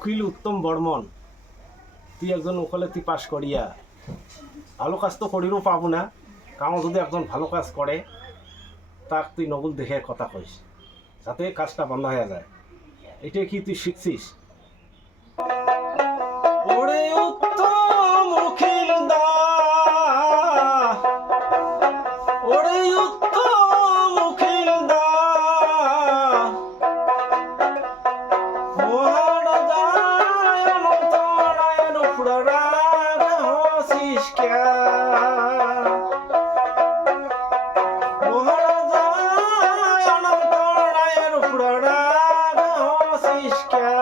উকিল উত্তম বর্মন, তুই একজন ওকালতি পাশ করিয়া ভালো কাজ তো করিরও পাবো না, কারণ যদি একজন ভালো কাজ করে তাক তুই নগুল দেখে কথা কইস যাতে কাজটা বন্ধ হয়ে যায়। এটা কি তুই শিখছিস? ওরে উত্তম উকিল দা, ওরে উত্তম উকিল দা, মহারাজায় অনন্তরায়ের উপরে রাগ হসিস ক্যা? মহারাজায় অনন্তরায়ের উপরে রাগ হসিস ক্যা?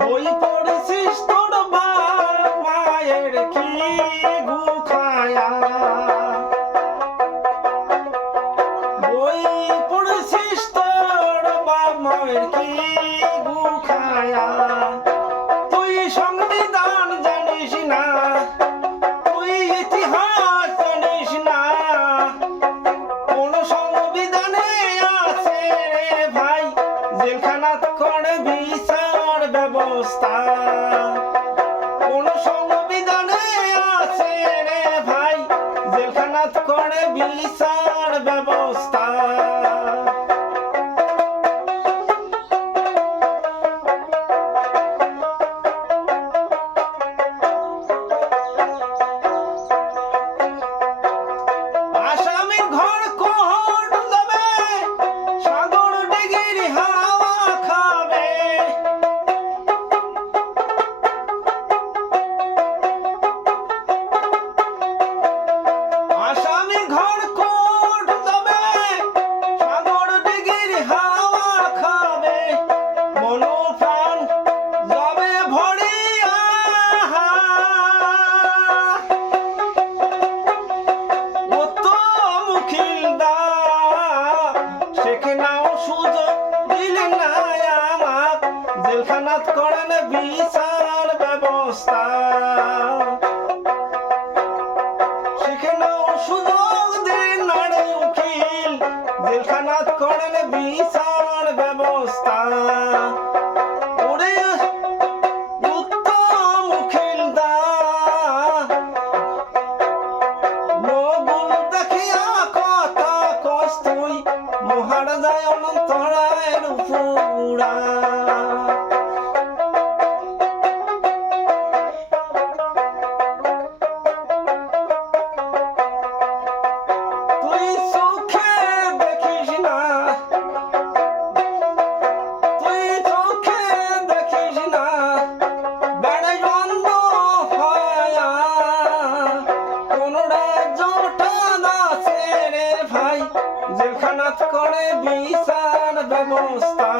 বই পড়েছিস তোর বাপ মায়ের কি গুখায়া? বই পড়েছিস তোর বাপ মায়ের কি গুখায়া? তুই সংবিধান জানিস না, তুই ইতিহাস জানিস না, কোন সংবিধানে আছে রে ভাই জেলখানাত করে বিচার ব্যবস্থা? কোন সংবিধানে আছে রে ভাই জেলখানাত করে বিচার ব্যবস্থা? আসামির ঘর কোর্ট যাবে, সাগর ডিগির হাওয়া খাবে। আসামির ঘর কোর্ট যাবে, সাগর ডিগির হাওয়া খাবে। মনোপ্রাণ যাবে ভরিয়া, উত্তম উকিল দা, সেখানেও সুযোগ দিলেন না আমাক, জেলখানাত করেন বিচার ব্যবস্থা। সেখানেও সুযোগ দিলেন না রে উকিল, জেলখানাত করেন বিচার ব্যবস্থা। ওরে উত্তম উকিল দা, নগুল দেখিয়া কথা কস তুই মহারাজায় অনন্তরায়ের উপরা। তুই চোখে দেখিস না, তুই চোখে দেখিস না, বেড়াই বন্ধ হয়া কোনটা জোটা আছে রে ভাই জেলখানাত করে বিচার ব্যবস্থা।